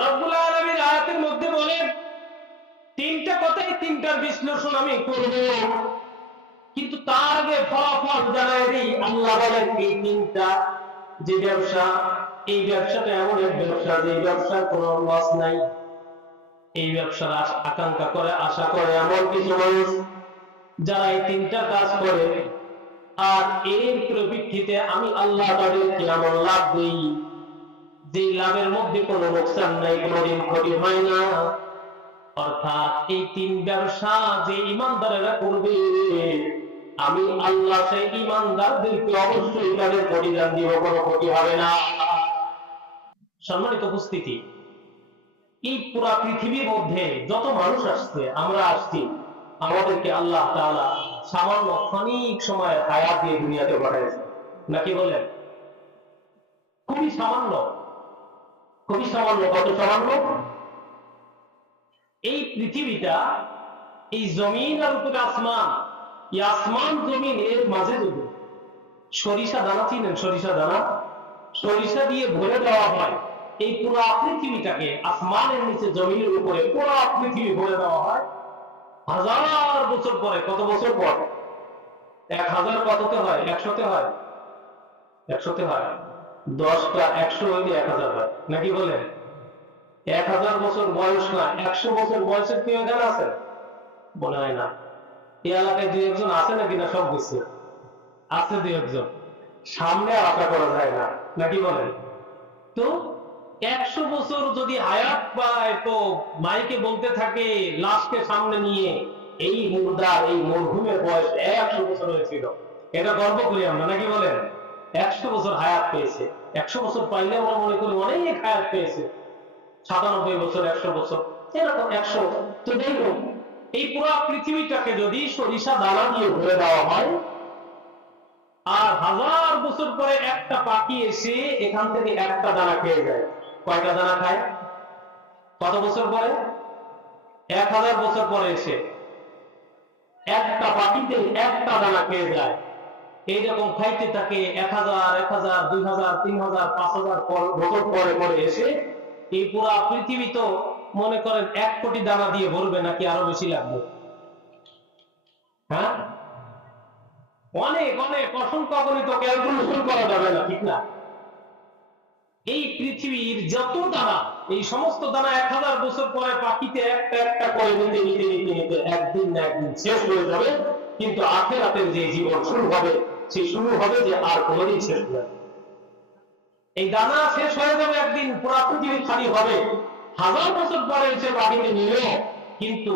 রব্বুল আলামিন আয়াতের মধ্যে বলেন, তিনটা কথাই তিনটার বিশ্লেষণ আমি করব, কিন্তু তার আগে ফলাফল জানাই দিই। আল্লাহ বলেন এই তিনটা যে ব্যবসা, এই ব্যবসাটা এমন এক ব্যবসা যে ব্যবসার কোনো লস নাই। এই ব্যবসার আকাঙ্ক্ষা করে, আশা করে এমন কিছু মানুষ যারা এই তিনটা কাজ করে, আর এর পরিপ্রেক্ষিতে আমি আল্লাহ তাদেরকে এমন লাভ দিই যে লাভের মধ্যে কোনো লোকসান নাই, কোনোদিন ক্ষতি হয় না। অর্থাৎ এই তিন ব্যবসা যে ইমানদারেরা করবে, আমি আল্লাহ সেই ইমানদারদেরকে অবশ্যই তাদের প্রতিদান দিব, কোনো ক্ষতি হবে না। সম্মানিত উপস্থিতি, এই পুরা পৃথিবীর মধ্যে যত মানুষ আসছে, আমরা আসছি, আমাদেরকে আল্লাহ তাআলা সামান্য ক্ষণিক সময় হায়াত দিয়ে দুনিয়াতে পাঠিয়েছে, নাকি বলেন? খুবই সামান্য, খুবই সামান্য। কত সামান্য? এই পৃথিবীটা, এই জমিন আর উপরে আসমান, এই আসমান জমিন এর মাঝে যদি সরিষা দানা, চিনেন সরিষা দানা? সরিষা দিয়ে ভরে দেওয়া হয়, এই পুরো পৃথিবীটাকে আসমানের নিচে জমিনের উপরে পুরো পৃথিবী ভরে দেওয়া হয়, 1000 বছর পরে, কত বছর পর? 1000 কততে হয়? 100তে হয়? 100তে হয়। 10টা 100 হইলে 1000 হয়, নাকি বলেন? 1000 বছর বয়স না, 100 বছর বয়সের কেউ জানা আছে? মনে হয় না। এই এলাকায় দুই একজন আছে নাকি? না সব কিছু আছে, দুই একজন, সামনে আশা করা যায় না, নাকি বলেন? তো 100 বছর যদি হায়াত পায়, তো মাইকে বলতে থাকে লাশকে সামনে নিয়ে, এই মুর্দার, এই মরহুমের বয়স 100 বছর হয়েছিল। এটা গর্ব করি আমরা, নাকি বলেন? 100 বছর হায়াত পেয়েছে। 100 বছর পাইলে আমরা মনে করি অনেক হায়াত পেয়েছে। 97 বছর, 100 বছর, এরকম 100। তো দেখুন, এই পুরো পৃথিবীটাকে যদি সরিষা দানা দিয়ে ভরে দেওয়া হয়, আর 1000 বছর পরে একটা পাখি এসে এখান থেকে একটা দানা খেয়ে যায়, কয়টা দানা খায়? কত বছর পরে? 1000 বছর পরে এসে একটা পাখিতে একটা দানা খেয়ে যায়। এইরকম খাইতে থাকে 1000, 1000, 2000, 3000, 5000 বছর পরে পরে এসে এই পুরা পৃথিবী তো মনে করেন 1 কোটি দানা দিয়ে ভরবে, নাকি আরো বেশি লাগবে? হ্যাঁ, অনেক অনেক, অসংখ্য অগণিত, ক্যালকুলেশন করা যাবে না, ঠিক না? এই পৃথিবীর যত দানা, এই সমস্ত দানা 1000 বছর পরে পাখিতে একটা একটা করে নিতে নিতে নিতে নিতে একদিন না একদিন শেষ হয়ে যাবে। কিন্তু আখিরাতের যে জীবন শুরু হবে, সে শুরু হবে যে আর কোনোদিন শেষ হবে না। এই দানা শেষ হয়ে যাবে একদিন, পুরা পৃথিবী খালি হবে। 1000 বছর পরে এসে পাখিতে নিলেও কিন্তু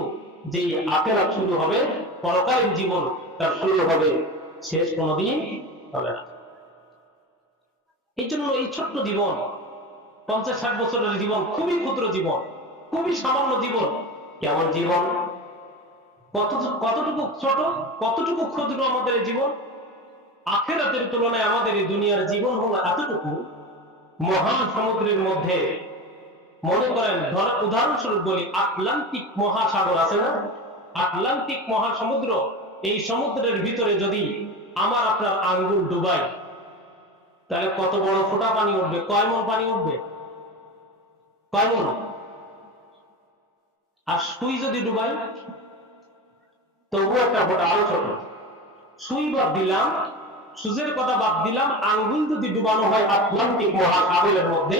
যে আখিরাত শুরু হবে, পরকালীন জীবন তার শুরু হবে, শেষ কোনোদিন হবে না। এই জন্য এই ছোট্ট জীবন, 50-60 বছরের জীবন, খুবই ক্ষুদ্র জীবন, খুবই সামান্য জীবন। কেমন জীবন? কতটুকু ছোট, কতটুকু ক্ষুদ্র আমাদের জীবন! আখিরাতের তুলনায় আমাদের এই দুনিয়ার জীবন হলো এতটুকু। মহাসমুদ্রের মধ্যে, মনে করেন, উদাহরণস্বরূপ বলি, আটলান্টিক মহাসাগর আছে না? আটলান্টিক মহাসমুদ্র, এই সমুদ্রের ভিতরে যদি আমার আপনার আঙ্গুল ডুবাই, তাহলে কত বড় ফোঁটা পানি উঠবে? কয় মণ পানি উঠবে? কয় মণ? আর সুই যদি ডুবাই, তবু একটা ফোঁটা, আরো ছোট। সুই বাদ দিলাম, সূর্যের কথা বাদ দিলাম, আঙ্গুল যদি ডুবানো হয় আটলান্টিক মহাসাগরের মধ্যে,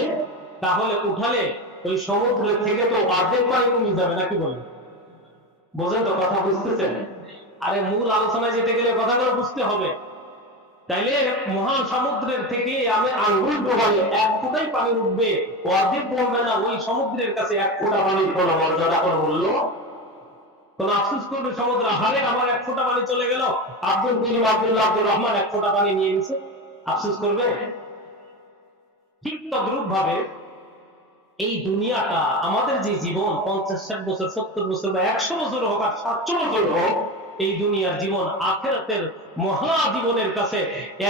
তাহলে উঠালে ওই সমুদ্রের থেকে তো অর্ধেক পানি কমে যাবে, নাকি বলেন? বোঝেন তো? কথা বুঝতেছেন? আরে মূল আলোচনায় যেতে গেলে কথাগুলো বুঝতে হবে। তাইলে মহাসমুদ্রের থেকে আমি আঙ্গুল ডোবালে 1 ফোঁটাই পানি উঠবে, অর্ধেক কমবে না। ওই সমুদ্রের কাছে 1 ফোঁটা পানির কোনো মর্যাদা, কোনো মূল্য, কোন আফসোস করবে সমুদ্র? হারে আমার 1 ফোঁটা পানি চলে গেল, আব্দুল করিম, আব্দুল্লাহ, আব্দুর রহমান 1 ফোঁটা পানি নিয়ে নিছে, আফসোস করবে? ঠিক তদ্রূপ ভাবে এই দুনিয়াটা, আমাদের যে জীবন 50-60 বছর, 70 বছর বা 100 বছর হোক আর 700 বছর হোক, এই দুনিয়ার জীবন আখিরাতের মহা জীবনের কাছে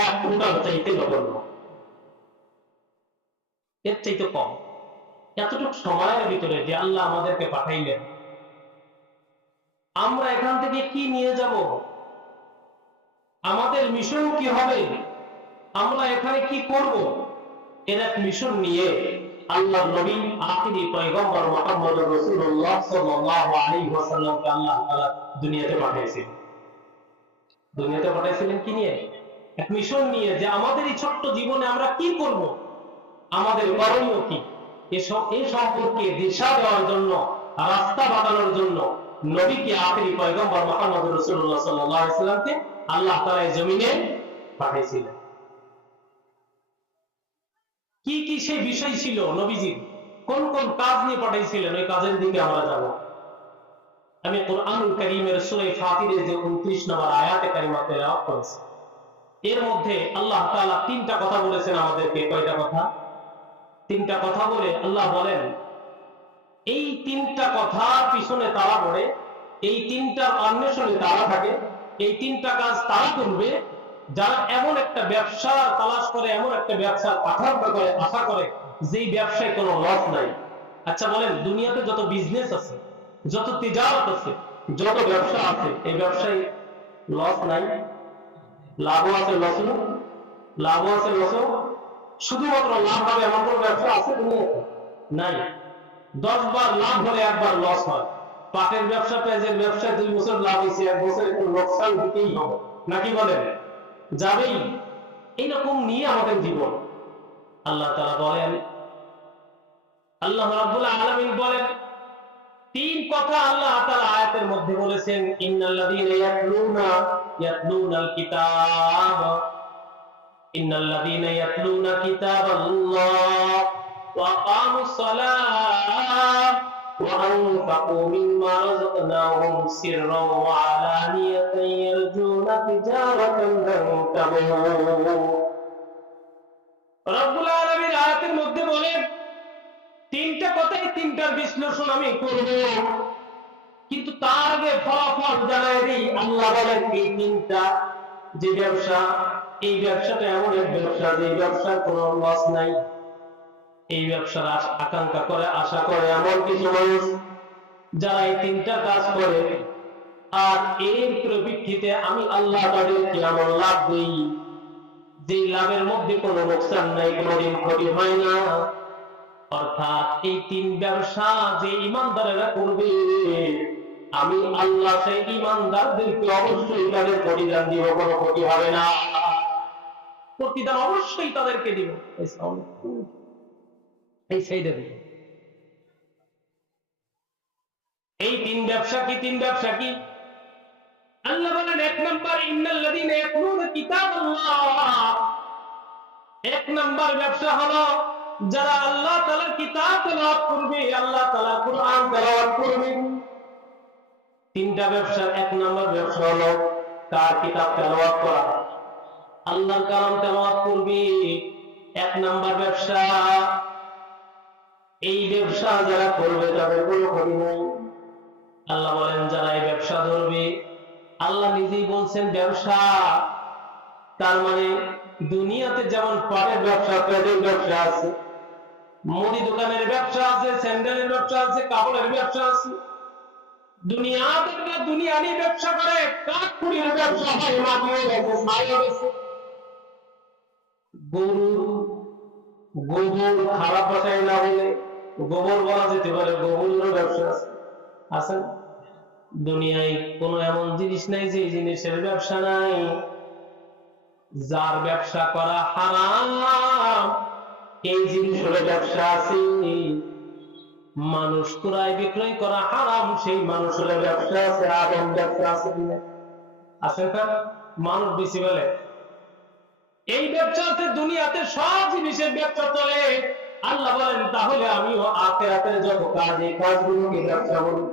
1 ফোঁটার চাইতে নগণ্য, এর চাইতে কম। এতটুকু সময়ের ভিতরে যে আল্লাহ আমাদেরকে পাঠাইলেন, আমরা এখান থেকে কি নিয়ে যাব? আমাদের মিশন কি হবে? আমরা এখানে কি করব? এর এক মিশন নিয়ে আল্লাহর নবী আখিরি পয়গম্বর মুহাম্মদ রাসূলুল্লাহ সাল্লাল্লাহু আলাইহি ওয়াসাল্লামকে আল্লাহ তাআলা দুনিয়াতে পাঠিয়েছিলেন। দুনিয়াতে পাঠিয়েছিলেন কি নিয়ে? এক মিশন নিয়ে, যে আমাদের এই ছোট্ট জীবনে আমরা কি করব, আমাদের করণীয় কি, এই সম্পর্কে দিশা দেওয়ার জন্য, রাস্তা বানানোর জন্য নবীকে আখিরি পয়গম্বর মুহাম্মদ রাসূলুল্লাহ সাল্লাল্লাহু আলাইহি ওয়াসাল্লামকে আল্লাহ তাআলা এই জমিনে পাঠিয়েছিলেন। কি কি সেই বিষয় ছিল নবীজি, কোন কোন কাজ নিয়ে পাঠিয়েছিলেন, ওই কাজের দিকে আমরা যাব। আমি কুরআনুল কারীমের সূরা ফাতিরের যে 29 নম্বর আয়াতে কারিমা তেলাওয়াত করেছি, এর মধ্যে আল্লাহ তাআলা তিনটা কথা বলেছেন আমাদেরকে। কয়টা কথা? তিনটা কথা বলে আল্লাহ বলেন, এই তিনটা কথার পিছনে তারা পড়ে, এই তিনটার অন্বেষণে তারা থাকে, এই তিনটা কাজ তারা করবে যারা এমন একটা ব্যবসা তালাশ করে, এমন একটা ব্যবসা আকাঙ্ক্ষা করে, আশা করে যেই ব্যবসায় কোনো লস নাই। আচ্ছা বলেন, দুনিয়াতে যত বিজনেস আছে, যত তিজারত আছে, যত ব্যবসা আছে, এই ব্যবসায় লস নাই? লাভও আছে, লসও? লাভও আছে, লসও? শুধুমাত্র লাভ হবে এমন কোনো ব্যবসা আছে দুনিয়াতে? নাই। 10 বার লাভ হলে একবার লস হয়। পাটের ব্যবসা, পেঁয়াজের ব্যবসায় 2 বছর লাভ হয়েছে, 1 বছর একটু লোকসান দিতেই হবে, নাকি বলেন? যাবেই। এইরকম নিয়ে আমাদের জীবন। আল্লাহ তাআলা বলেন, আল্লাহ রাব্বুল আলামিন বলেন, তিন কথা আল্লাহ তাআলা আয়াতের মধ্যে বলেছেন, ইন্নাল্লাযীনা ইয়াতলুনাল কিতাব, ইন্নাল্লাযীনা ইয়াতলুনা কিতাবাল্লাহ ওয়া আকামুস সালাহ ওয়া আনফাকু মিম্মা রাযাকনাহুম সিররান ওয়া আলানিয়াতান ইয়ারজুনা তিজারাতান লান তাবুর। রব্বুল আলামিন আয়াতের মধ্যে বলেন, তিনটা কথাই, তিনটার বিশ্লেষণ আমি করব, কিন্তু তার আগে ফলাফল জানাই দিই। আল্লাহ বলেন, এই তিনটা যে ব্যবসা, এই ব্যবসাটা এমন এক ব্যবসা যে ব্যবসার কোনো লস নাই। এই ব্যবসার আকাঙ্ক্ষা করে, আশা করে এমন কিছু মানুষ যারা এই তিনটা কাজ করে, আর এর পরিপ্রেক্ষিতে আমি আল্লাহ তাদেরকে এমন লাভ দিই যে লাভের মধ্যে কোনো লোকসান নাই, কোনোদিন ক্ষতি হয় না। অর্থাৎ এই তিন ব্যবসা যে ইমানদারেরা করবে, আমি আল্লাহ সেই ইমানদারদেরকে অবশ্যই তাদের প্রতিদান দিব, কোনো ক্ষতি হবে না, প্রতিদান অবশ্যই তাদেরকে দিব। এই সেই দেব। এই তিন ব্যবসা কি? তিন ব্যবসা কি? আল্লাহ বলেন, 1 নাম্বার, ইন্নাল্লাযীনা ইয়াতলুনা কিতাবাল্লাহ। 1 নাম্বার ব্যবসা হলো যারা আল্লাহ তাআলার কিতাব তেলাওয়াত করবে, আল্লাহ তাআলার কুরআন তেলাওয়াত করবে। তিনটা ব্যবসার 1 নাম্বার ব্যবসা হলো কার কিতাব তেলাওয়াত করা, আল্লাহর কালাম তেলাওয়াত করবে। 1 নাম্বার ব্যবসা। এই ব্যবসা যারা করবে তাদের কোনো ক্ষতি নাই। আল্লাহ বলেন, যারা এই ব্যবসা ধরবে, আল্লাহ নিজেই বলছেন ব্যবসা, তার মানে দুনিয়াতে যেমন পাটের ব্যবসা, পেঁয়াজের ব্যবসা আছে, মুদি দোকানের ব্যবসা আছে, স্যান্ডেলের ব্যবসা আছে, কাপড়ের ব্যবসা আছে, দুনিয়াতে দুনিয়ানি ব্যবসা করে, কাঠপুরির ব্যবসা হয়, মাটিও গেছে, ছাইও গেছে। গোবর খারাপ ভাষায় না বলে গোবর বলা যেতে পারে, গোবরেরও ব্যবসা আছে, আছে। দুনিয়ায় কোনো এমন জিনিস নাই যে জিনিসের ব্যবসা নাই। যার ব্যবসা করা হারাম, এই জিনিসের ব্যবসা আছে। মানুষ ক্রয় বিক্রয় করা হারাম, সেই মানুষের ব্যবসা আছে। আদম ব্যবসা আছে, আছে না? মানুষ বেশি বলে এই ব্যবসাতে দুনিয়াতে সব জিনিসের ব্যবসা চলে। আল্লাহ বলেন, তাহলে আমিও আখিরাতের যত কাজ, এই কাজগুলোকে ব্যবসা বলি।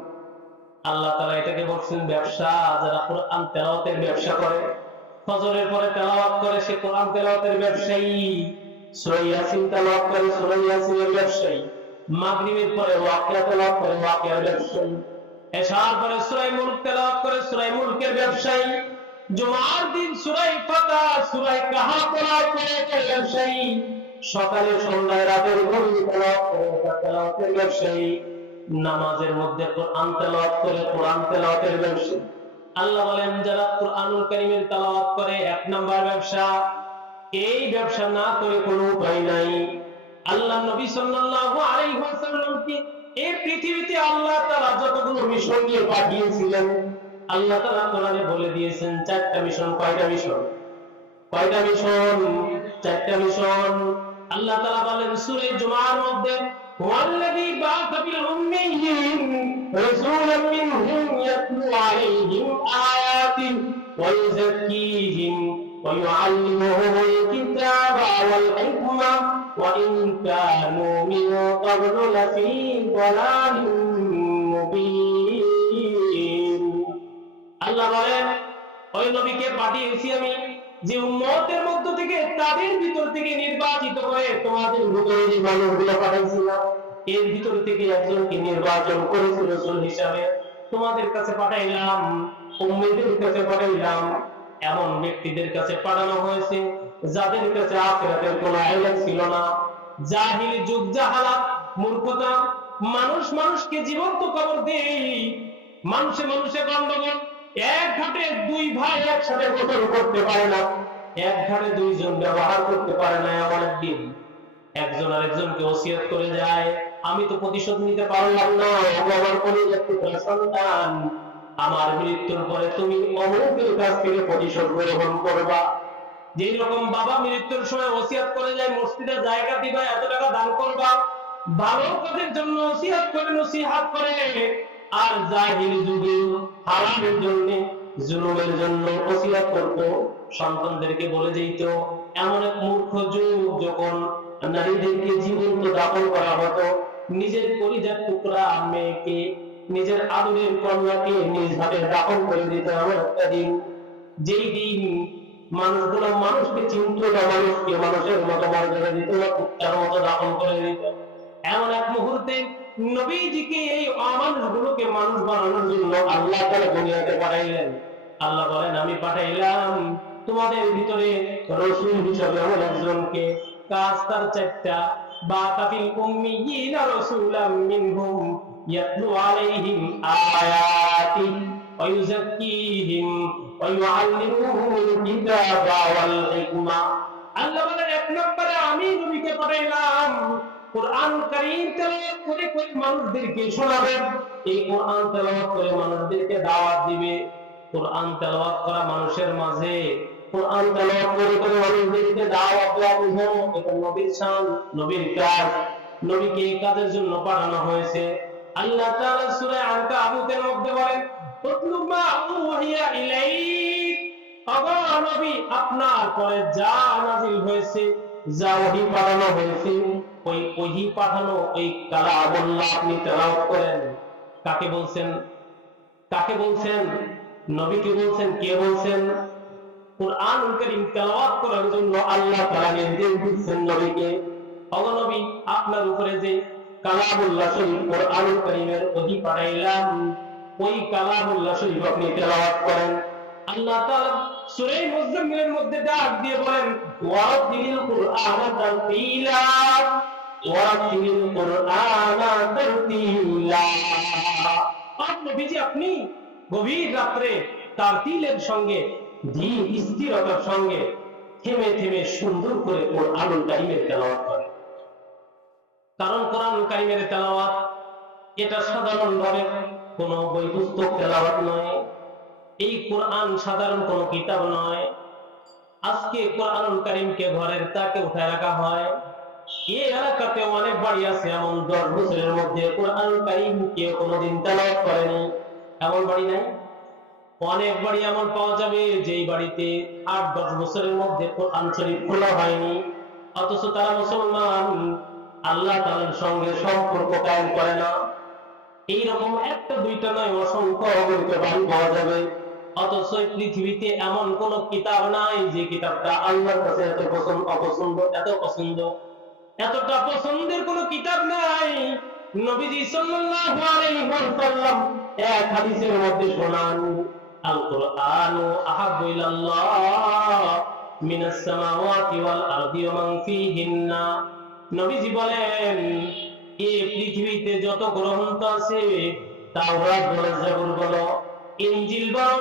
আল্লাহ তাআলা এটাকে বলছেন ব্যবসা। যারা কোরআন তেলাওয়াতের ব্যবসা করে, ফজরের পরে তেলাওয়াত করে, সে কোরআন তেলাওয়াতের ব্যবসায়ী। সূরা ইয়াসিন তেলাওয়াত করে, সূরা ইয়াসিনের ব্যবসায়ী। মাগরিবের পরে ওয়াকিয়া তেলাওয়াত করে, ওয়াকিয়ার ব্যবসায়ী। এশার পরে সূরা মুলক তেলাওয়াত করে, সূরা মুলকের ব্যবসায়ী। জুমার দিন সূরা ফাতিহা, সূরা কাহফ তেলাওয়াত করে, ব্যবসায়ী। সকালে সন্ধ্যায় রাতের ঘড়ি তেলাওয়াত করে, তেলাওয়াতের ব্যবসায়ী। নামাজের মধ্যে কোরআন তেলাওয়াত করে, কোরআন তেলাওয়াতের ব্যবসায়ী। আল্লাহ বলেন, যারা কুরআনুল কারীমের তেলাওয়াত করে, 1 নাম্বার ব্যবসা। এই ব্যবসা না করে কোনো উপায় নাই। আল্লাহ নবী সাল্লাল্লাহু আলাইহি ওয়াসাল্লামকে এই পৃথিবীতে আল্লাহ তাআলা যতগুলো মিশন নিয়ে পাঠিয়েছিলেন, আল্লাহ তাআলা কোরআনে বলে দিয়েছেন চারটা মিশন। কয়টা মিশন? কয়টা মিশন? চারটা মিশন। আল্লাহ তাআলা বলেন সূরা জুমার মধ্যে, ওয়াল্লাযী বা'আসা ফিল উম্মিয়্যিন রাসূলাম মিনহুম ইয়াতলু আলাইহিম আয়াতিহি ওয়া ইউযাক্কিহিম ওয়া ইউআল্লিমুহুমুল কিতাবা ওয়াল হিকমা ওয়া ইন কানূ মিন ক্বাবলু লাফী দালালিম মুবিন। আল্লাহ বলেন ওই নবীকে পাঠিয়েছি আমি যে উম্মতের মধ্য থেকে তাদের ভিতর থেকে নির্বাচিত করে তোমাদের ভিতরে যে মানুষগুলো পাঠাইছিলাম এর ভিতর থেকে একজনকে নির্বাচন করেছি রাসূল হিসাবে তোমাদের কাছে পাঠাইলাম, উম্মতের কাছে পাঠাইলাম। এমন ব্যক্তিদের কাছে পাঠানো হয়েছে যাদের কাছে আখিরাতের কোনো ইলম ছিল না। জাহিলি যুগ, জাহালাত, মূর্খতা, মানুষ মানুষকে জীবন্ত কবর দেয়, মানুষে মানুষে গন্ডগোল, এক ঘাটে দুই ভাই একসাথে গোসল করতে পারে না, এক ঘাটে দুইজন ব্যবহার করতে পারে না। এমন একদিন একজন আরেকজনকে ওসিয়ত করে যায়, আমি তো প্রতিশোধ নিতে পারলাম না, আমার কলিজার টুকরা সন্তান, আমার মৃত্যুর পরে তুমি অমুকের কাছ থেকে প্রতিশোধ গ্রহণ করবা। যেই রকম বাবা মৃত্যুর সময় ওসিয়ত করে যায় মসজিদে জায়গা দিবা, এত টাকা দান করবা, ভালো কাজের জন্য ওসিয়ত করে, নসিহত করে। আর জাহিল যুগে হারামের জন্য, জুলুমের জন্য ওসিয়ত করত, সন্তানদেরকে বলে যেত। এমন এক মূর্খ যুগ যখন নারীদেরকে জীবন্ত দাফন করা হতো, নিজের কলিজার টুকরা মেয়েকে, নিজের আদরের কন্যাকে নিজ হাতে দাফন করে দিত। এমন একটা দিন, যেই দিন মানুষগুলো মানুষকে চিনত না, মানুষকে মানুষের মতো মর্যাদা দিত না, কুত্তার মতো দাফন করে দিত। এমন এক মুহূর্তে নবীজিকে এই অমানুষগুলোকে মানুষ বানানোর জন্য আল্লাহ তাআলা দুনিয়াতে পাঠাইলেন। আল্লাহ বলেন আমি পাঠাইলাম তোমাদের ভিতরে রাসূল হিসেবে এমন একজনকে, কাজ তার চারটা, বা'আসা ফিল উম্মিয়্যিনা রাসূলাম মিনহুম ইয়াতলু আলাইহিম আয়াতিহি ওয়া ইউযাক্কিহিম ওয়া ইউআল্লিমুহুমুল কিতাবা ওয়াল হিকমা। আল্লাহ বলেন এক নম্বরে আমি নবীকে পাঠাইলাম কুরআন কারীম তেলাওয়াত করে করে মানুষদেরকে শোনাবে, এই কুরআন তেলাওয়াত করে মানুষদেরকে দাওয়াত দিবে। কুরআন তেলাওয়াত করা মানুষের মাঝে, কুরআন তেলাওয়াত করে করে মানুষদেরকে দাওয়াত দেওয়া, বুঝানো, এটা নবীর শান, নবীর কাজ। নবীকে এই কাজের জন্য পাঠানো হয়েছে। আল্লাহ তাআলা সূরা আনকাবুতের মধ্যে বলেন, উতলু মা উহিয়া ইলাইক, ওগো নবী আপনার পরে যা নাযিল হয়েছে, যা ওহী পাঠানো হয়েছে, ওই ওহী পাঠানো ওই কালামুল্লাহ আপনি তেলাওয়াত করেন। কাকে বলছেন? কাকে বলছেন? নবীকে বলছেন। কে বলছেন? কুরআনুল কারীম তেলাওয়াত করার জন্য আল্লাহ তাআলা নির্দেশ দিচ্ছেন নবীকে। ওগো নবী আপনার উপরে যে কালামুল্লাহ শরীফ কুরআনুল কারীমের ওহী পাঠাইলাম, ওই কালামুল্লাহ শরীফ আপনি তেলাওয়াত করেন। আল্লাহ তাআলা সূরা মুজাম্মিলের মধ্যে ডাক দিয়ে বলেন, ওয়াতিল কুরআনা তারতিলা, ওয়াতিল কুরআনা তারতিলা। নবীজি আপনি গভীর রাত্রে তারতিলের সঙ্গে, ধীর স্থিরতার সঙ্গে থেমে থেমে সুন্দর করে কুরআনুল কারীমের তেলাওয়াত করেন। কারণ কুরআনুল কারীমের তেলাওয়াত এটা সাধারণভাবে কোনো বই পুস্তক তেলাওয়াত নয়, এই কোরআন সাধারণ কোনো কিতাব নয়। আজকে কোরআনুল কারীমকে ঘরের তাকে উঠায় রাখা হয়। এই এলাকাতে অনেক বাড়ি আছে এমন 10 বছরের মধ্যে কোরআনুল কারীম কেউ কোনোদিন তেলাওয়াত করেনি, এমন বাড়ি নাই? অনেক বাড়ি এমন পাওয়া যাবে যেই বাড়িতে 8-10 বছরের মধ্যে কোরআন শরীফ খোলা হয়নি, অথচ তারা মুসলমান, আল্লাহ তাআলার সঙ্গে সম্পর্ক কায়েম করে না। এইরকম একটা দুইটা নয়, অসংখ্য অগণিত বাড়ি পাওয়া যাবে। অথচ পৃথিবীতে এমন কোন কিতাব নাই যে কিতাবটা আল্লাহর কাছে এত অপছন্দ, এত পছন্দ, এতটা পছন্দের কোন কিতাব নাই। নবীজি সাল্লাল্লাহু আলাইহি ওয়াসাল্লাম এক হাদিসের মধ্যে শোনান, আল কুরআনু আহাব্বু ইলাল্লাহ মিনাস সামাওয়াতি ওয়াল আরদি ওয়া মান ফীহিন্না। নবীজি বলেন এই পৃথিবীতে যত গ্রন্থ আছে, তাওরাত বলো, জাবুর বলো, ইনজিল বলো,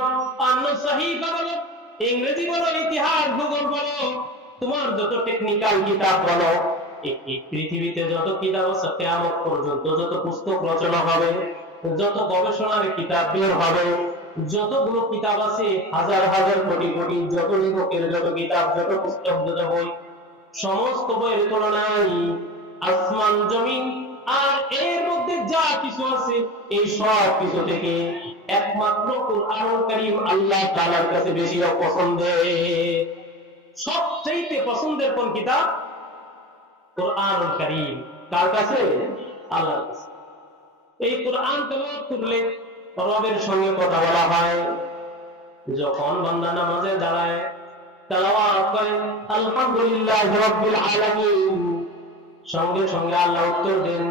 অন্য সহিফা বলো, ইংরেজি বলো, ইতিহাস ভূগোল বলো, তোমার যত টেকনিক্যাল কিতাব বলো, এই পৃথিবীতে যত কিতাব আছে কিয়ামত পর্যন্ত যত পুস্তক রচনা হবে, যত গবেষণার কিতাব বের হবে, যতগুলো কিতাব আছে হাজার হাজার কোটি কোটি, যত লেখকের যত কিতাব, যত পুস্তক, যত বই, সমস্ত বইয়ের তুলনায় আসমান জমিন আর এর মধ্যে যা কিছু আছে এই সব কিছু থেকে একমাত্র কুরআনুল কারীম আল্লাহ তাআলার কাছে বেশি পছন্দের। সবচেয়ে পছন্দের কোন কিতাব? কুরআনুল কারীম। কার কাছে? আল্লাহর কাছে। এই কুরআন তেলাওয়াত করলে রবের সঙ্গে কথা বলা হয়। যখন বান্দা নামাজে দাঁড়ায় তেলাওয়াত করে আলহামদুলিল্লাহি রাব্বিল আলামিন, সঙ্গে সঙ্গে আল্লাহ উত্তর দেন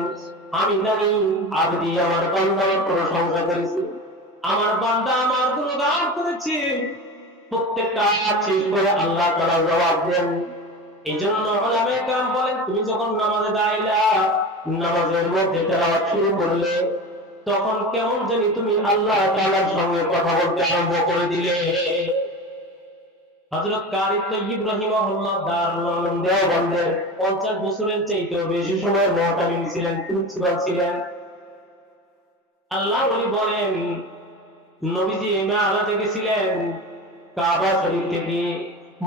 আমি জানি আবদি আমার বান্দার প্রশংসা করেছে, আমার বান্দা আমার গুণগান করেছে। প্রত্যেকটা আয়াত শেষ করে আল্লাহ তাআলা জবাব দেন। এই জন্য উলামায়ে কেরাম বলেন তুমি যখন নামাজে দাঁড়াইলা, নামাজের মধ্যে তেলাওয়াত শুরু করলে, তখন কেমন জানি তুমি আল্লাহ তাআলার সঙ্গে কথা বলতে আরম্ভ করে দিলে। হযরত কারি তাইয়্যিব রাহিমাহুল্লাহ দারুল উলুম দেওবন্দের 50 বছরের চাইতেও বেশি সময় মুআতামিম ছিলেন, প্রিন্সিপাল ছিলেন। আল্লাহর ওলি বলেন নবীজি মেরাজে গেছিলেন কাবা শরীফ থেকে,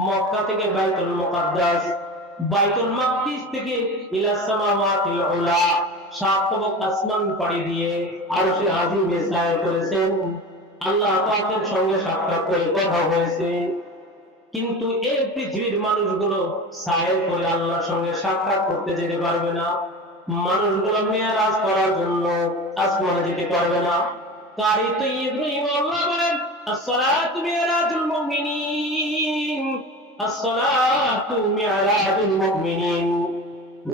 মক্কা থেকে বাইতুল মুকাদ্দাস, বাইতুল মাকদিস থেকে ইলা সামাওয়াতিল উলা, সাত তবক আসমান পাড়ি দিয়ে আরশে আজিমে সায়র করেছেন। আল্লাহ পাকের সঙ্গে সাক্ষাৎ করে কথা হয়েছে। কিন্তু এই পৃথিবীর মানুষগুলো সায়র করে আল্লাহর সঙ্গে সাক্ষাৎ করতে যেতে পারবে না। মানুষগুলো মেরাজ করার জন্য আসমানে যেতে পারবে না। কারি তাইয়্যিব রাহিমাহুল্লাহ বলেন আসসালাতু মিরাজুল মুমিনিন, আসসালাতু মিরাজুল মুমিনিন।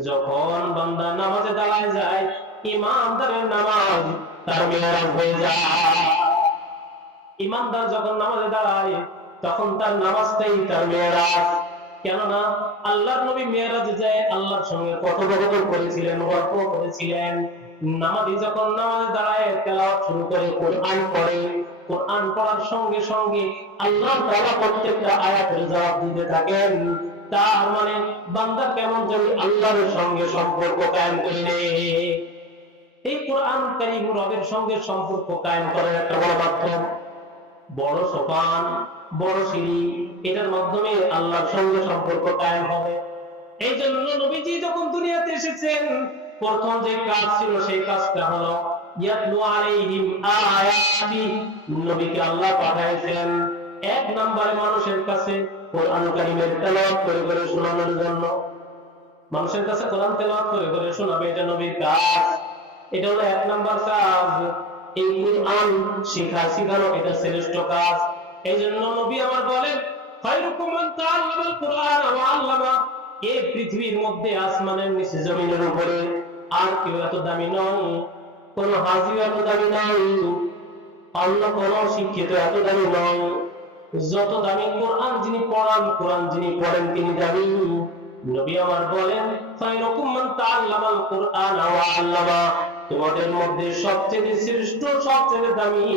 যখন বান্দা নামাজে দাঁড়ায় যায়, ইমানদারের নামাজ তার মেরাজ হয়ে যায়। ইমানদার যখন নামাজে দাঁড়ায় তখন তার নামাজটাই তার মেরাজ। কেননা আল্লাহর নবী মেরাজে যায় আল্লাহর সঙ্গে কথোপকথন করেছিলেন, গল্প করেছিলেন। নামাজি যখন নামাজে দাঁড়ায় তেলাওয়াত শুরু করে, কোরআন পড়ে, কোরআন পড়ার সঙ্গে সঙ্গে আল্লাহ তাআলা প্রত্যেকটা আয়াতের জবাব দিতে থাকেন। তার মানে বান্দা কেমন জানি আল্লাহর সঙ্গে সম্পর্ক কায়েম করে নেয়। এই কোরআন কারীম রবের সঙ্গে সম্পর্ক কায়েম করার একটা বড় মাধ্যম, বড় সোপান, বড় সিঁড়ি। এটার মাধ্যমে আল্লাহর সঙ্গে সম্পর্ক কায়েম হবে। এই জন্য নবীজি যখন দুনিয়াতে এসেছেন প্রথম যে কাজ ছিল সেই কাজটা হলো ইয়াতলু আলাইহিম আয়াতি। নবীকে আল্লাহ পাঠাইছেন এক নম্বরে মানুষের কাছে কোরআন কারীমের তেলাওয়াত করে করে শোনানোর জন্য। মানুষের কাছে কোরআন তেলাওয়াত করে করে শোনাবে, এটা নবীর কাজ। এটা হলো এক নম্বর কাজ। এই কোরআন শিখানো এটা শ্রেষ্ঠ কাজ। এই জন্য নবী আমার বলেন খায়রুকুম মান তাআল্লামাল কুরআন ওয়া আল্লামা। এই পৃথিবীর মধ্যে আসমানের নিচে জমিনের উপরে আর কেউ এত দামি নয়, কোন হাজিও এত দামি নয়, অন্য কোন শিক্ষিত এত দামি নয়। যত দামি কোরআন যিনি পড়ান, কোরআন যিনি পড়েন তিনি দামি। নবী আমার বলেন খায়রুকুম মান তাআল্লামাল কুরআন ওয়া আল্লামা। তোমাদের মধ্যে সবচেয়ে শ্রেষ্ঠ, সবচেয়ে দামি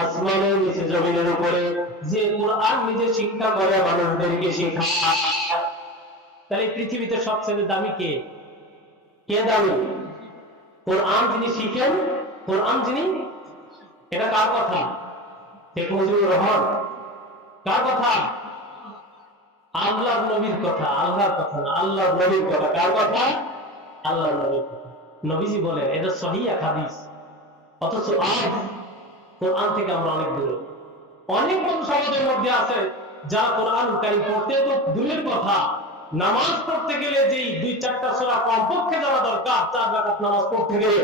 আসমানের নিচে জমিনের উপরে যে কোরআন নিজে শিক্ষা করে মানুষদেরকে শেখায়। তাহলে পৃথিবীতে সবচেয়ে দামি কে? কে দামি? কোরআন যিনি শিখেন, কোরআন যিনি। এটা কার কথা? শেখ মুজিবুর রহমান? কার কথা? আল্লাহর নবীর কথা। আল্লাহর কথা না, আল্লাহর নবীর কথা। কার কথা? আল্লাহর নবীর কথা। নবীজি বলেন এটা সহিহ হাদিস। অথচ আজ কোরআন থেকে আমরা অনেক দূরে। অনেক মানুষ আমাদের মধ্যে আছে যারা কোরআন কারীম পড়তে তো দূরের কথা, নামাজ পড়তে গেলে যেই 2-4টা সূরা কমপক্ষে জানা দরকার, 4 রাকাত নামাজ পড়তে গেলে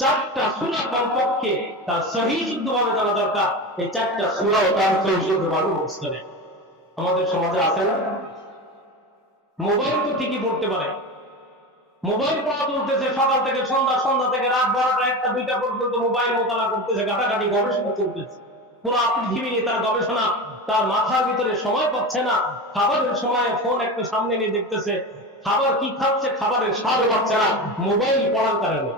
4টা সূরা কমপক্ষে তার সহিহ শুদ্ধভাবে জানা দরকার। এই 4টা সূরাও তার সহিহ শুদ্ধভাবে মুখস্থ নেই। আমাদের সমাজে আছে না? মোবাইল তো ঠিকই পড়তে পারে, মোবাইল পড়া চলতেছে সকাল থেকে সন্ধ্যা, সন্ধ্যা থেকে রাত 12টা 1টা 2টা পর্যন্ত মোবাইল মোতালা করতেছে, ঘাটাঘাটি গবেষণা চলতেছে। পুরো পৃথিবী নিয়ে তার গবেষণা, তার মাথার ভিতরে সময় পাচ্ছে না। খাবারের সময় ফোন একটা সামনে নিয়ে দেখতেছে, খাবার কি খাচ্ছে খাবারের স্বাদ পাচ্ছে না মোবাইল পড়ার কারণে।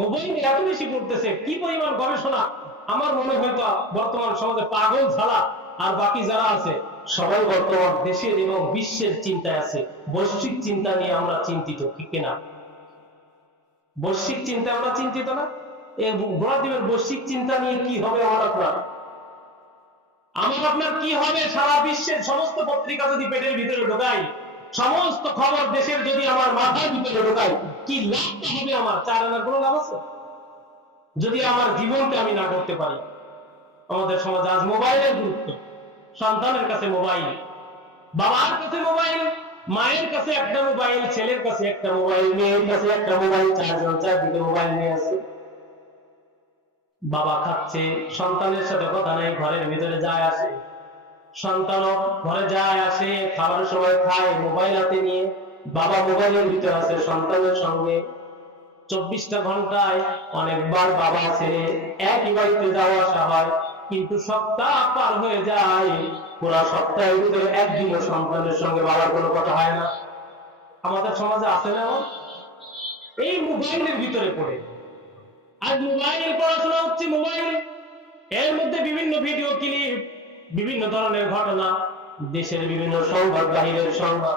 মোবাইল এত বেশি পড়তেছে, কি পরিমাণ গবেষণা! আমার মনে হয়তো বর্তমান সমাজে পাগল ছাড়া আর বাকি যারা আছে সবাই বর্তমান দেশের এবং বিশ্বের চিন্তায় আছে, বৈশ্বিক চিন্তা নিয়ে আমরা চিন্তিত, ঠিক কিনা? বৈশ্বিক চিন্তা আমরা চিন্তিত না? এই গোলাদিবের বৈশ্বিক চিন্তা নিয়ে কি হবে আমার আপনার কি হবে? সারা বিশ্বের সমস্ত পত্রিকা যদি পেটের ভিতরে ঢোকাই, সমস্ত খবর দেশের যদি আমার মাথার ভিতরে ঢোকাই, কি লাভ হবে? আমার চার আনার কোনো লাভ আছে যদি আমার জীবনকে আমি না করতে পারি? আমাদের সমাজে আজ মোবাইলের গুরুত্ব। সন্তানের কাছে মোবাইল, বাবার কাছে মোবাইল, মায়ের কাছে একটা মোবাইল, ছেলের কাছে একটা মোবাইল, মেয়ের কাছে একটা মোবাইল, চারজন চারদিকে মোবাইল নিয়ে আছে। বাবা খাচ্ছে, সন্তানের সাথে কথা নাই, ঘরের ভিতরে যায় আসে, সন্তানও ঘরে যায় আসে, খাবারের সময় খায় মোবাইল হাতে নিয়ে, বাবা মোবাইলের ভিতরে আছে সন্তানের সঙ্গে। 24টা ঘন্টায় অনেকবার বাবা ছেড়ে একই বাড়িতে যাওয়া আসা হয়, কিন্তু সপ্তাহ পার হয়ে যায়, পুরা সপ্তাহের ভিতরে একদিনও সন্তানের সঙ্গে বাবার কোনো কথা হয় না। আমাদের সমাজে আছে না? এই মোবাইলের ভিতরে পড়ে আজ মোবাইল, পড়াশোনা হচ্ছে মোবাইল, এর মধ্যে বিভিন্ন ভিডিও ক্লিপ, বিভিন্ন ধরনের ঘটনা, দেশের বিভিন্ন সংবাদ, বাহিরের সংবাদ,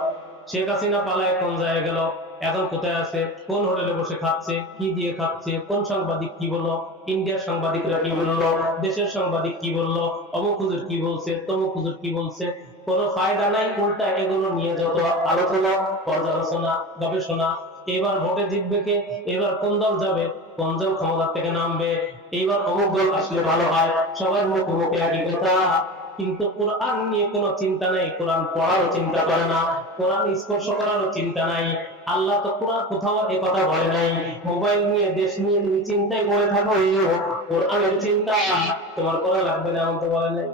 শেখ হাসিনা পালায় কোন জায়গায় গেল, এখন কোথায় আছে, কোন হোটেলে বসে খাচ্ছে, কি দিয়ে খাচ্ছে, কোন সাংবাদিক কি বললো, ইন্ডিয়ার সাংবাদিকরা কি বললো, দেশের সাংবাদিক কি বললো, অমুক হুজুর কি বলছে, তমুক হুজুর কি বলছে, কোনো ফায়দা নাই, উল্টা এগুলো নিয়ে যত আলোচনা, পর্যালোচনা, গবেষণা। এবার ভোটে জিতবে কে, এবার কোন দল যাবে, কোন দল ক্ষমতা থেকে নামবে, এইবার অমুক দল আসলে ভালো হয়, সবার মুখে মুখে একই কথা। কিন্তু কোরআন নিয়ে কোনো চিন্তা নাই, কোরআন পড়ারও চিন্তা করে না, কোরআন স্পর্শ করারও চিন্তা নাই। আল্লাহ তো কোরআন কোথাও এ কথা বলে নাই। মোবাইল নিয়ে, দেশ নিয়ে তুমি চিন্তায় পড়ে থাকো, কোরআনের চিন্তা তোমার করা লাগবে না, আমাকে বলে নাই।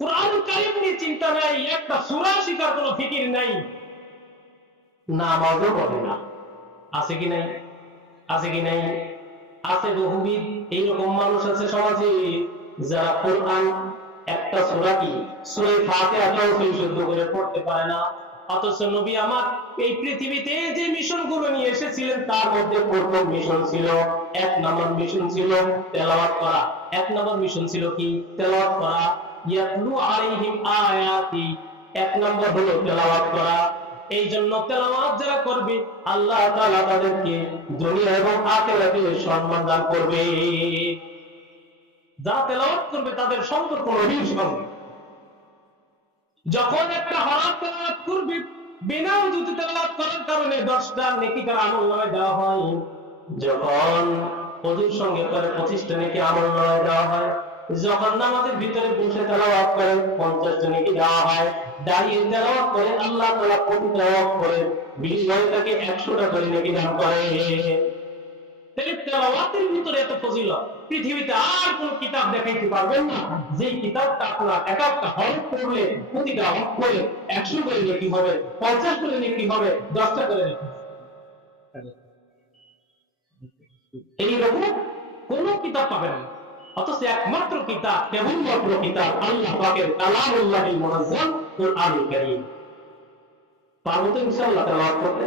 কোরআন কারীম নিয়ে চিন্তা নাই, একটা সূরা শিখার কোনো ফিকির নাই, নামাজও পড়ে না। আছে কি নাই? আছে কি নাই? আছে বহুবিধ এইরকম মানুষ আছে সমাজে, যারা কোরআন একটা সূরা কি সূরা ফাতিহাটাও শুদ্ধ করে পড়তে পারে না। অথচ নবী আমার এই পৃথিবীতে যে মিশন গুলো নিয়ে এসেছিলেন, তার মধ্যে প্রথম মিশন ছিল, 1 নম্বর মিশন ছিল তেলাওয়াত করা। 1 নম্বর মিশন ছিল কি? তেলাওয়াত করা। ইয়াতলু আলাইহিম আয়াতি, 1 নম্বর হলো তেলাওয়াত করা। এই জন্য তেলাওয়াত যারা করবে, আল্লাহ তাআলা তাদেরকে দুনিয়া এবং আখিরাতে সম্মান দান করবে। যারা তেলাওয়াত করবে তাদের সম্পর্ক নবীর সঙ্গে। যখন একটা হরফ তেলাওয়াত করবে, বিনা উযুতে তেলাওয়াত করার কারণে 10টা নেকিকার আমলনামায় দেওয়া হয়। যখন ওযুর সঙ্গে করে 25টা নেকি আমলনামায় দেওয়া হয়। যখন নামাজের ভিতরে বসে তেলাওয়াত করে 50টা নেকি দেওয়া হয়। দাঁড়িয়ে তেলাওয়াত করে আল্লাহ তাআলা প্রতি তেলাওয়াত করে বিনিময়ে তাকে 100টা করে নেকি দান করে। তাহলে তেলাওয়াতের ভিতরে এত ফজিলত পৃথিবীতে আর কোন কিতাব দেখাইতে পারবেন না, যে কিতাবটা আপনার এক একটা হরফ পড়লে প্রতিটা হরফ করে 100 করে নেকি হবে, 50 করে নেকি হবে, 10টা করে নেকি। এইরকম কোন কিতাব পাবেন না। অথচ একমাত্র কিতাব, কেবলমাত্র কিতাব আল্লাহ পাকের কালামুল্লাহিল মুনাজ্জাল কুরআনুল কারীম। পারবো তো ইনশাআল্লাহ তেলাওয়াত করতে?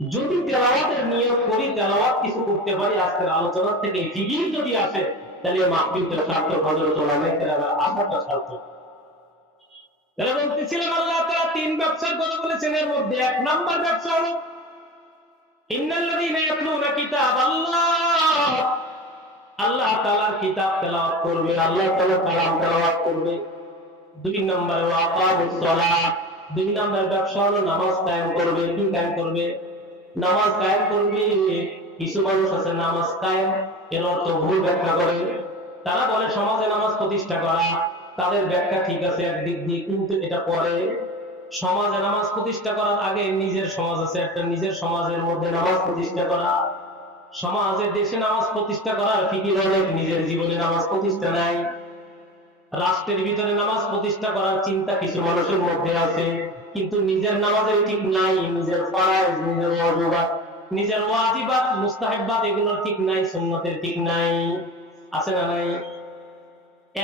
যদি তেলাওয়াতের নিয়ত করি, তেলাওয়াত কিছু করতে পারি, আজকের আলোচনা থেকে ফিকির যদি আসে, তাহলে মাহফিলটা সার্থক, হযরত ওলামায়ে কেরামের আশাটা সার্থক। তাহলে বলতেছিলাম আল্লাহ তাআলা 3 ব্যবসার কথা বলেছেন, এর মধ্যে 1 নাম্বার ব্যবসা হলো ইন্নাল্লাযীনা ইয়াতলুনা কিতাবাল্লাহ, আল্লাহ তাআলার কিতাব তেলাওয়াত করবে, আল্লাহ তাআলার কালাম তেলাওয়াত করবে। 2 নম্বরে ওয়াকামুস সালাত, 2 নম্বর ব্যবসা হলো নামাজ কায়েম করবে। কি কায়েম করবে? নামাজ কায়েম করবে। কিছু মানুষ আছে নামাজ কায়েম এর অর্থ ভুল ব্যাখ্যা করে। তারা বলে সমাজে নামাজ প্রতিষ্ঠা করা। তাদের ব্যাখ্যা ঠিক আছে একদিক দিয়ে, কিন্তু এটা পরে। সমাজে নামাজ প্রতিষ্ঠা করার আগে নিজের সমাজ আছে একটা, নিজের সমাজের মধ্যে নামাজ প্রতিষ্ঠা করা। সমাজে, দেশে নামাজ প্রতিষ্ঠা করার ফিকির অনেক, নিজের জীবনে নামাজ প্রতিষ্ঠা নাই। রাষ্ট্রের ভিতরে নামাজ প্রতিষ্ঠা করার চিন্তা কিছু মানুষের মধ্যে আছে, কিন্তু নিজের নামাজের ঠিক নাই, নিজের ফরজ, নিজের ওয়াজিবাত, নিজের ওয়াজিবাত মুস্তাহাব্বাত এগুলোর ঠিক নাই, সুন্নতের ঠিক নাই। আছে না নাই?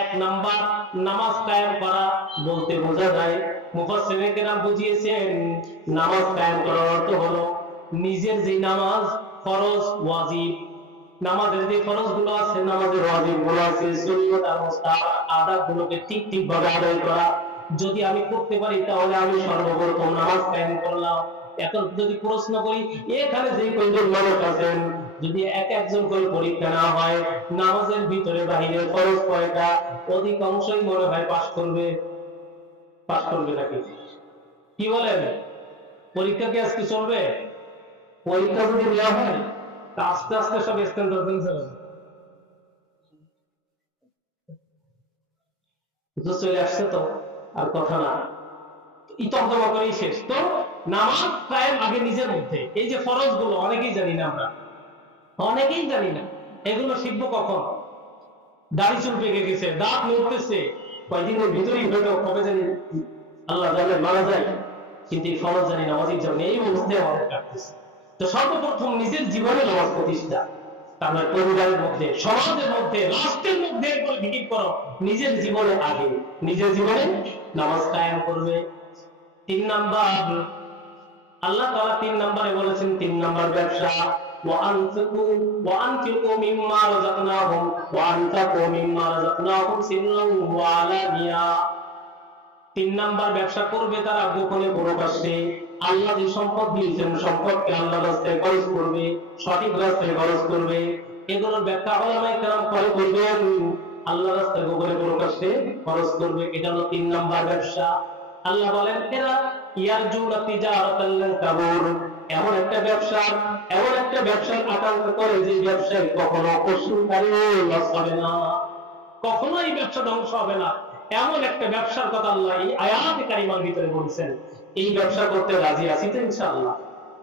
1 নাম্বার নামাজ কায়েম করা বলতে বোঝা যায়, মুফাসসিরিনে কেরাম বুঝিয়েছেন, নামাজ কায়েম করার অর্থ হলো নিজের যে নামাজ ফরজ, ওয়াজিব, নামাজের যে ফরজ গুলো আছে, নামাজের ওয়াজিব গুলো আছে, সুন্নাত আর মুস্তাহাব আদাব গুলোকে ঠিক ভাবে আদায় করা। যদি আমি করতে পারি তাহলে আমি সর্বপ্রথম নামাজ কায়েম করলাম। এখন যদি প্রশ্ন করি, এখানে যে কয়জন মানুষ আছেন, যদি একজন করে পরীক্ষা না হয় নামাজের ভিতরে বাহিরে ফরজ কয়টা, অধিকাংশই মনে হয় পাস করবে। পাস করবে নাকি কি বলেন? পরীক্ষা কি আজকে চলবে? পরীক্ষা যদি নেওয়া হয় তা আস্তে আস্তে সব স্ট্যান্ডার্ড চলে আসছে তো আর কথা না, ইতমতমা করেই শেষ। তো নামাজ কায়েম আগে নিজের মধ্যে। এই যে ফরজ গুলো অনেকেই জানি না, আমরা অনেকেই জানি না। এগুলো শিখবো কখন? দাড়ি চুল পেকে গেছে, দাঁত নড়তেছে, কয়েকদিনের ভিতরেই হয়তো কবে জানি আল্লাহ জানে মারা যায়, কিন্তু এই ফরজ জানি না, অজিব জানি, এই অবস্থায় আমাদের কাটতেছে। তো সর্বপ্রথম নিজের জীবনে নামাজ প্রতিষ্ঠা, তারপর পরিবারের মধ্যে, সমাজের মধ্যে, রাষ্ট্রের মধ্যে এরপর ভিজিট করো। নিজের জীবনে আগে, নিজের জীবনে নামাজ কায়েম করবে। 3 নাম্বার, আল্লাহ তাআলা 3 নম্বরে বলেছেন, 3 নাম্বার ব্যবসা, وأنفقوا مما رزقناهم وأنفقوا مما رزقناهم سرا وعلانية। 3 নাম্বার ব্যবসা করবে তারা গোপনে প্রকাশ্যে। আল্লাহ যে সম্পদ দিয়েছেন সম্পদকে আল্লাহর রাস্তায় খরচ করবে, সঠিক রাস্তায় খরচ করবে। এগুলোর ব্যাখ্যা উলামায়ে কেরাম করে বলবেন, আল্লাহর রাস্তায় গোপনে প্রকাশ্যে খরচ করবে, এটা হলো 3 নাম্বার ব্যবসা। আল্লাহ বলেন এরা ইয়ারজুনা তিজারাতাল লান তাবুর, এমন একটা ব্যবসার আকাঙ্ক্ষা করে যে ব্যবসায় কখনো কসুরকারী লস হবে না, কখনো এই ব্যবসা ধ্বংস হবে না। এমন একটা ব্যবসার কথা আল্লাহ এই আয়াতে কারিমার ভিতরে বলছেন। এই ব্যবসা করতে রাজি আছি তো ইনশাআল্লাহ?